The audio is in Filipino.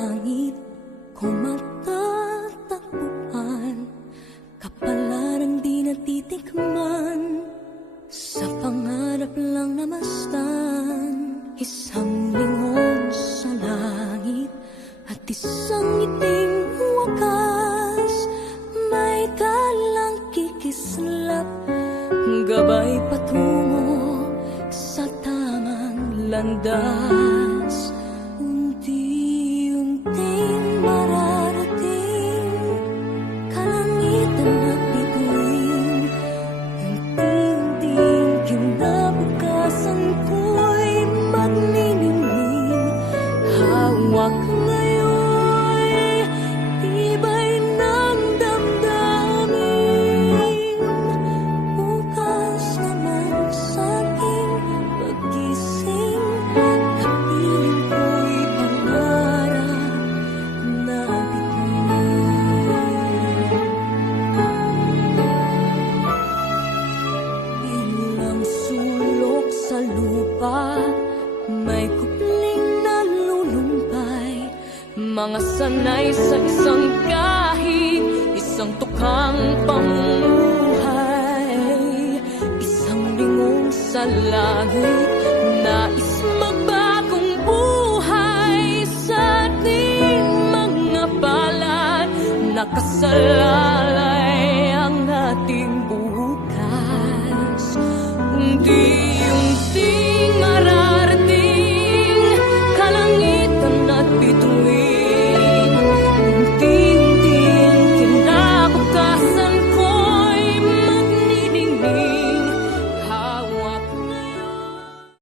langit ko matatagpuan, kapalarang di natitikman, sa pangarap lang namastan. Isang lingon sa langit at isang ngiting wakas, may dalang kikislap, gabay patungo sa tamang landas. Unti-unting mararating kalangitan at bituin, unti-unting kinabukasan ko'y magniningning. Hawak ngayon, tibay ng damdamin, bukas naman sa aking paggising, kapiling ko'y pangarap na bituin. Ilang sulok sa lupa, may kupling na lulumpay, mga sanay sa isang kahig, isang tukang pamumuhay, isang lingon sa langit, nais magbagong buhay sa ating mga palad, nakasalalay